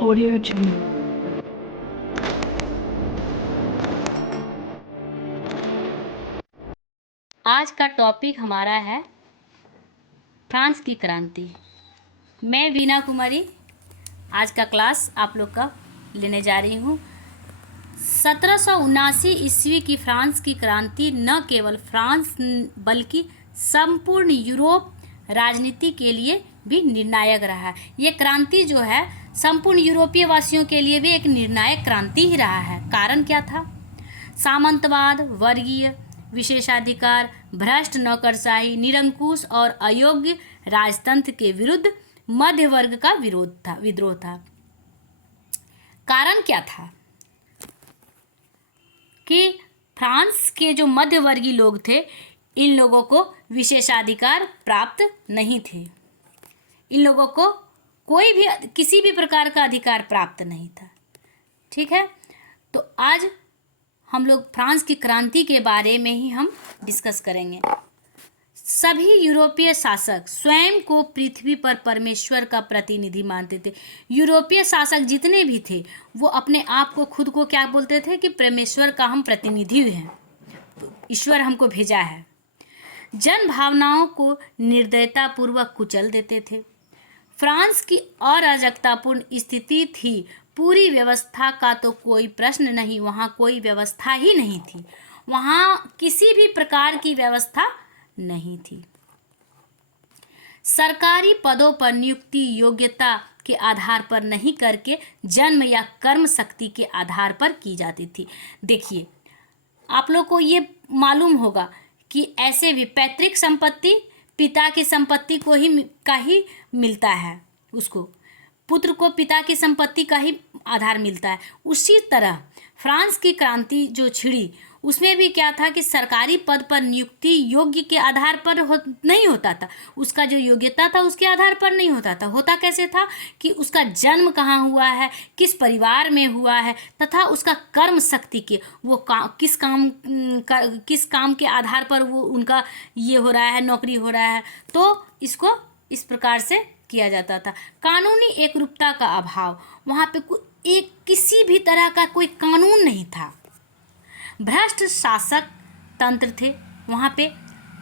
Audio Jungle. आज का topic हमारा है फ्रांस की क्रांति। मैं वीना कुमारी आज का क्लास आप लोग का लेने जा रही हूँ। 1779 ईस्वी की फ्रांस की क्रांति न केवल फ्रांस बल्कि संपूर्ण यूरोप राजनीति के लिए भी निर्णायक रहा है। ये क्रांति जो है संपूर्ण यूरोपीय वासियों के लिए भी एक निर्णायक क्रांति ही रहा है। कारण क्या था? सामंतवाद, वर्गीय विशेषाधिकार, भ्रष्ट नौकरशाही, निरंकुश और अयोग्य राजतंत्र के विरुद्ध मध्य वर्ग का विद्रोह था। कारण क्या था कि फ्रांस के जो मध्यवर्गीय लोग थे, इन लोगों को विशेषाधिकार प्राप्त नहीं थे। इन लोगों को कोई भी किसी भी प्रकार का अधिकार प्राप्त नहीं था। ठीक है, तो आज हम लोग फ्रांस की क्रांति के बारे में ही हम डिस्कस करेंगे। सभी यूरोपीय शासक स्वयं को पृथ्वी पर परमेश्वर का प्रतिनिधि मानते थे। यूरोपीय शासक जितने भी थे वो अपने आप को खुद को क्या बोलते थे कि परमेश्वर का हम प्रतिनिधि हैं, ईश्वर हमको भेजा है। जन भावनाओं को निर्दयतापूर्वक कुचल देते थे। फ्रांस की अराजकतापूर्ण स्थिति थी। पूरी व्यवस्था का तो कोई प्रश्न नहीं, वहाँ कोई व्यवस्था ही नहीं थी। वहाँ किसी भी प्रकार की व्यवस्था नहीं थी। सरकारी पदों पर नियुक्ति योग्यता के आधार पर नहीं करके जन्म या कर्म शक्ति के आधार पर की जाती थी। देखिए, आप लोग को ये मालूम होगा कि ऐसे भी पैतृक संपत्ति पिता की संपत्ति को ही मिलता है, उसको पुत्र को पिता की संपत्ति का ही आधार मिलता है। उसी तरह फ्रांस की क्रांति जो छिड़ी उसमें भी क्या था कि सरकारी पद पर नियुक्ति योग्य के आधार पर नहीं होता था। उसका जो योग्यता था उसके आधार पर नहीं होता था। होता कैसे था कि उसका जन्म कहाँ हुआ है, किस परिवार में हुआ है, तथा उसका कर्म शक्ति के वो किस काम के आधार पर वो उनका ये हो रहा है, नौकरी हो रहा है। तो इसको इस प्रकार से किया जाता था। कानूनी एकरूपता का अभाव, वहाँ पे किसी भी तरह का कोई कानून नहीं था। भ्रष्ट शासक तंत्र थे वहाँ पे।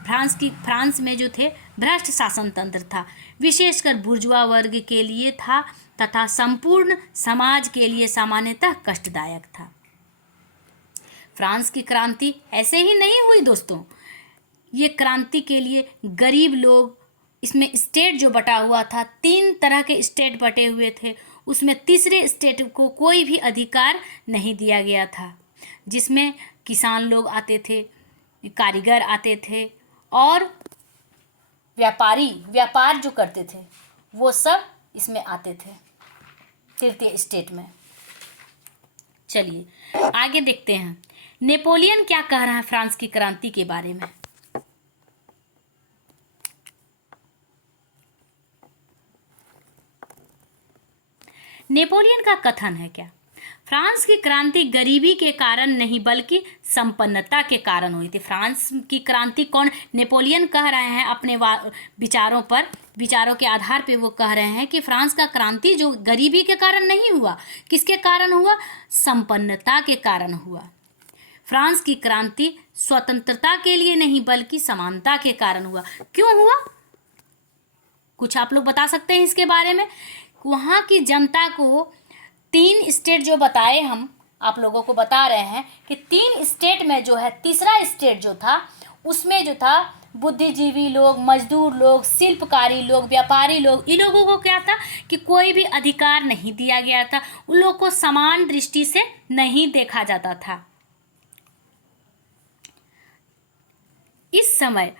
फ्रांस में जो थे भ्रष्ट शासन तंत्र था, विशेषकर बुर्जुआ वर्ग के लिए था तथा संपूर्ण समाज के लिए सामान्यतः कष्टदायक था। फ्रांस की क्रांति ऐसे ही नहीं हुई दोस्तों। ये क्रांति के लिए गरीब लोग, इसमें स्टेट जो बटा हुआ था, 3 तरह के स्टेट बटे हुए थे, उसमें तीसरे स्टेट को कोई भी अधिकार नहीं दिया गया था, जिसमें किसान लोग आते थे, कारीगर आते थे और व्यापार जो करते थे वो सब इसमें आते थे, तृतीय स्टेट में। चलिए आगे देखते हैं नेपोलियन क्या कह रहा है फ्रांस की क्रांति के बारे में। नेपोलियन का कथन है क्या? फ्रांस की क्रांति गरीबी के कारण नहीं बल्कि संपन्नता के कारण हुई थी। फ्रांस की क्रांति कौन? नेपोलियन कह रहे हैं अपने विचारों के आधार पे वो कह रहे हैं कि फ्रांस का क्रांति जो गरीबी के कारण नहीं हुआ, किसके कारण हुआ? संपन्नता के कारण हुआ। फ्रांस की क्रांति स्वतंत्रता के लिए नहीं बल्कि समानता के कारण हुआ। क्यों हुआ? कुछ आप लोग बता सकते हैं इसके बारे में? वहाँ की जनता को 3 स्टेट जो बताए, हम आप लोगों को बता रहे हैं कि 3 स्टेट में जो है, तीसरा स्टेट जो था उसमें जो था बुद्धिजीवी लोग, मजदूर लोग, शिल्पकारी लोग, व्यापारी लोग, इन लोगों को क्या था कि कोई भी अधिकार नहीं दिया गया था। उन लोगों को समान दृष्टि से नहीं देखा जाता था। इस समय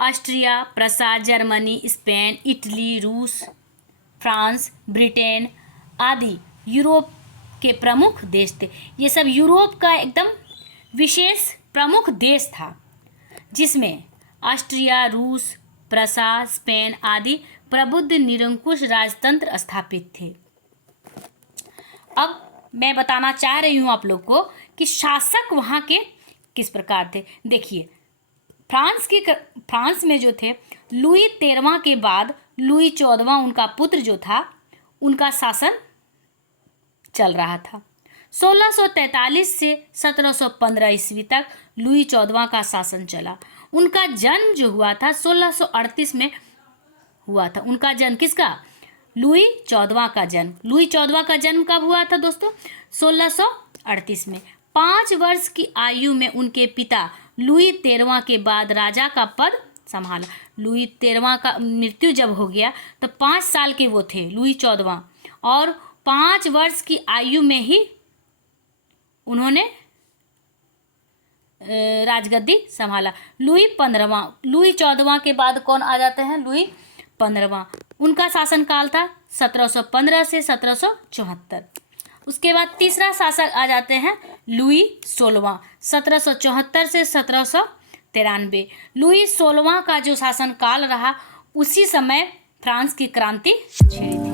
ऑस्ट्रिया, प्रसा, जर्मनी, स्पेन, इटली, रूस, फ्रांस, ब्रिटेन आदि यूरोप के प्रमुख देश थे। ये सब यूरोप का एकदम विशेष प्रमुख देश था, जिसमें ऑस्ट्रिया, रूस, प्रसा, स्पेन आदि प्रबुद्ध निरंकुश राजतंत्र स्थापित थे। अब मैं बताना चाह रही हूँ आप लोग को कि शासक वहाँ के किस प्रकार थे। देखिए, फ्रांस में जो थे, लुई 13वां के बाद लुई 14वां उनका पुत्र जो था, उनका शासन चल रहा था। 1643 से 1715 ईस्वी तक लुई 14वां का शासन चला। उनका जन्म जो हुआ था 1638 में हुआ था। उनका जन्म किसका? लुई 14वां का जन्म। लुई 14वां का जन्म कब हुआ था दोस्तों? 1638 में। 5 वर्ष की आयु में उनके पिता लुई 13वां के बाद राजा का पद संभाला। लुई 13वां का मृत्यु जब हो गया तो 5 साल के वो थे लुई 14वां, और 5 वर्ष की आयु में ही उन्होंने राजगद्दी संभाला। लुई 15वां, लुई 14वां के बाद कौन आ जाते हैं? लुई 15वां। उनका शासनकाल था 1715 से 1774। उसके बाद तीसरा शासक आ जाते हैं लुई 16वां, 1774 से 1793। लुई 16वां का जो शासनकाल रहा उसी समय फ्रांस की क्रांति छिड़ी थी।